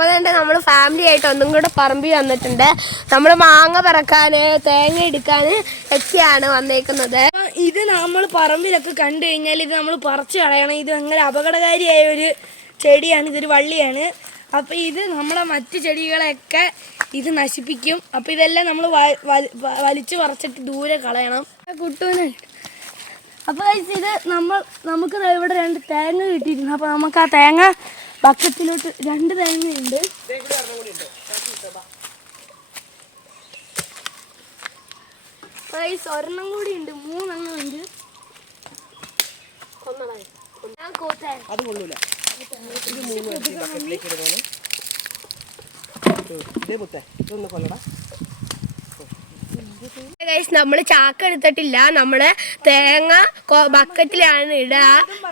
അപ്പോൾ തന്നെ നമ്മൾ ഫാമിലി ആയിട്ട് ഒന്നും കൂടെ പറമ്പിൽ വന്നിട്ടുണ്ട്. നമ്മൾ മാങ്ങ പറക്കാൻ തേങ്ങ എടുക്കാൻ ഒക്കെയാണ് വന്നേക്കുന്നത്. ഇത് നമ്മൾ പറമ്പിലൊക്കെ കണ്ടു കഴിഞ്ഞാൽ ഇത് നമ്മൾ പറിച്ച് കളയണം. ഇത് ഭയങ്കര അപകടകാരിയായ ഒരു ചെടിയാണ്, ഇതൊരു വള്ളിയാണ്. അപ്പോൾ ഇത് നമ്മളെ മറ്റ് ചെടികളെയൊക്കെ ഇത് നശിപ്പിക്കും. അപ്പോൾ ഇതെല്ലാം നമ്മൾ വലിച്ചു പറിച്ചിട്ട് ദൂരെ കളയണം. കുട്ടൂന് അപ്പോൾ ഇത് നമുക്ക് ഇവിടെ 2 തേങ്ങ കിട്ടിയിരുന്നു. അപ്പോൾ നമുക്ക് ആ തേങ്ങ ബക്കറ്റിലോട്ട് 2 തേങ്ങയുണ്ട്. ഒരെണ്ണം കൂടി ഉണ്ട്, 3 എണ്ണം ഉണ്ട്. അത് കൊള്ളൂല. നമ്മൾ ചാക്ക് എടുത്തിട്ടില്ല, നമ്മള് തേങ്ങ ബക്കറ്റിലാണ് ഇടുക.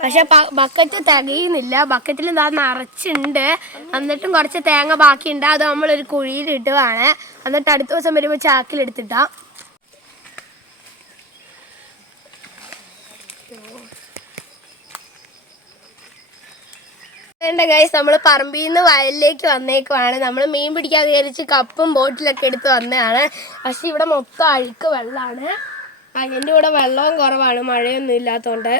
പക്ഷെ ബക്കറ്റ് തികയുന്നില്ല. ബക്കറ്റിൽ എന്താ നിറച്ചുണ്ട്. എന്നിട്ടും കുറച്ച് തേങ്ങ ബാക്കിയുണ്ട്. അത് നമ്മളൊരു കുഴിയിൽ ഇടുവാണ്. എന്നിട്ട് അടുത്ത ദിവസം വരുമ്പോൾ ചാക്കിലെടുത്തിട്ടാ. ഗൈസ്, നമ്മൾ പറമ്പിൽ നിന്ന് വയലിലേക്ക് വന്നേക്കുവാണ്. നമ്മൾ മീൻ പിടിക്കാൻ വിചാരിച്ച് കപ്പും ബോട്ടിലൊക്കെ എടുത്ത് വന്നതാണ്. പക്ഷെ ഇവിടെ മൊത്തം അഴുക്ക് വെള്ളമാണ്. അതിൻ്റെ കൂടെ വെള്ളവും കുറവാണ്, മഴയൊന്നും ഇല്ലാത്തതുകൊണ്ട്.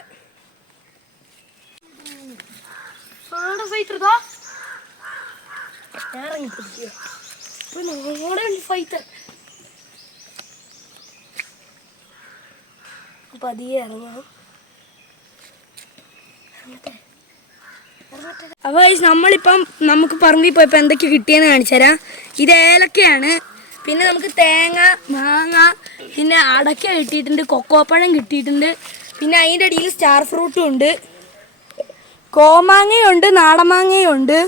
പതിയെ ഇറങ്ങാം. അപ്പോൾ നമ്മളിപ്പം നമുക്ക് പറമ്പിൽ പോയപ്പോൾ എന്തൊക്കെ കിട്ടിയെന്ന് കാണിച്ചു തരാം. ഇത് ഏലക്കയാണ്, പിന്നെ നമുക്ക് തേങ്ങ, മാങ്ങ, പിന്നെ അടയ്ക്ക കിട്ടിയിട്ടുണ്ട്, കൊക്കോപ്പഴം കിട്ടിയിട്ടുണ്ട്, പിന്നെ അതിൻ്റെ ഇടയിൽ സ്റ്റാർ ഫ്രൂട്ടും ഉണ്ട്, കോമാങ്ങയുണ്ട്, നാടൻ മാങ്ങയുണ്ട്,